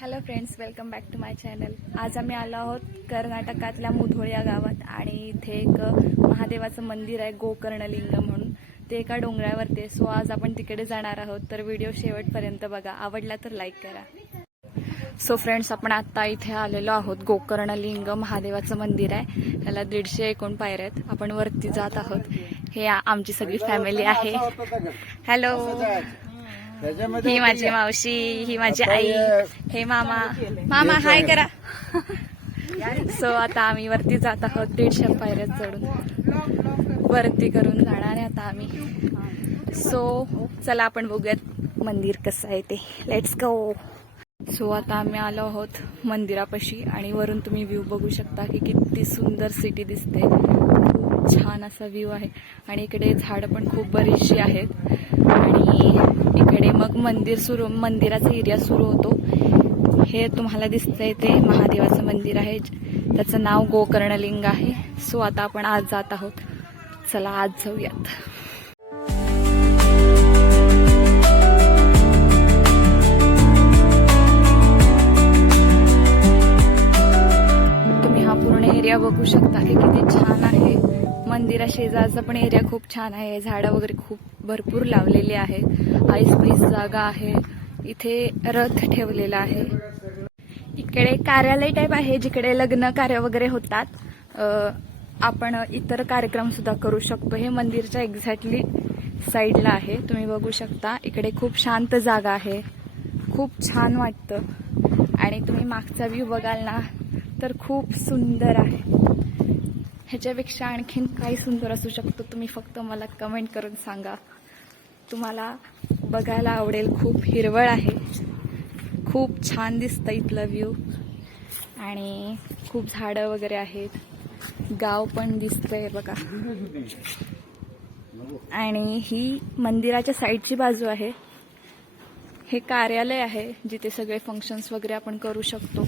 Hello friends, welcome back to my channel. आज आम्ही आलो आहोत कर्नाटकातल्या मुधोळ या गावात आणि इथे एक महादेवाचं मंदिर आहे, गोकर्णलिंग म्हणून. ते एका डोंगरावरती आहे. सो आज आपण तिकडे जाणार आहोत. तर व्हिडिओ शेवटपर्यंत बघा. आवडला तर लाईक करा. सो फ्रेंड्स, आपण आता इथे आलेलो आहोत. गोकर्णलिंग महादेवाचं मंदिर आहे. त्याला 150 पायऱ्या आहेत. आपण वरती जात आहोत. हे आमची सगळी फॅमिली आहे. हॅलो, ही माझी मावशी, ही माझी आई, हे मामा. मामा हाय करा. सो आता आम्ही वरती जात आहोत. 150 पायऱ्या चढून वरती करून जाणार आहे आता आम्ही. सो चला आपण बघूयात मंदिर कसं आहे ते. Let's go. सो आता आम्ही आलो आहोत मंदिरापाशी आणि वरून तुम्ही व्ह्यू बघू शकता की किती सुंदर सिटी दिसते. खूप छान असा व्ह्यू आहे आणि इकडे झाडं पण खूप बरीचशी आहेत आणि इकडे मग मंदिराचा एरिया सुरू होतो. हे तुम्हाला दिसतंय ते महादेवाचं मंदिर आहे. त्याचं नाव गोकर्णलिंग आहे. सो आता आपण आज जात आहोत. चला आज जाऊयात. एरिया बघू शकता की किती छान आहे. मंदिरा शेजारचा पण एरिया खूप छान आहे. झाडं वगैरे खूप भरपूर लावलेली आहेत. ऐसपैस जागा आहे. इथे रथ ठेवलेला आहे. इकडे कार्यालय टाईप आहे जिकडे लग्न कार्य वगैरे होतात. आपण इतर कार्यक्रम सुद्धा करू शकतो. हे मंदिरच्या एक्झॅक्टली साईडला आहे. तुम्ही बघू शकता. इकडे खूप शांत जागा आहे. खूप छान वाटतं आणि तुम्ही मागचा व्ह्यू बघाल ना तर खूप सुंदर आहे. ह्याच्यापेक्षा आणखीन काही सुंदर असू शकतो. तुम्ही फक्त मला कमेंट करून सांगा. तुम्हाला बघायला आवडेल. खूप हिरवळ आहे. खूप छान दिसतं इथलं व्ह्यू आणि खूप झाडं वगैरे आहेत. गाव पण दिसतंय बघा. आणि ही मंदिराच्या साईडची बाजू आहे. हे कार्यालय आहे जिथे सगळे फंक्शन्स वगैरे आपण करू शकतो.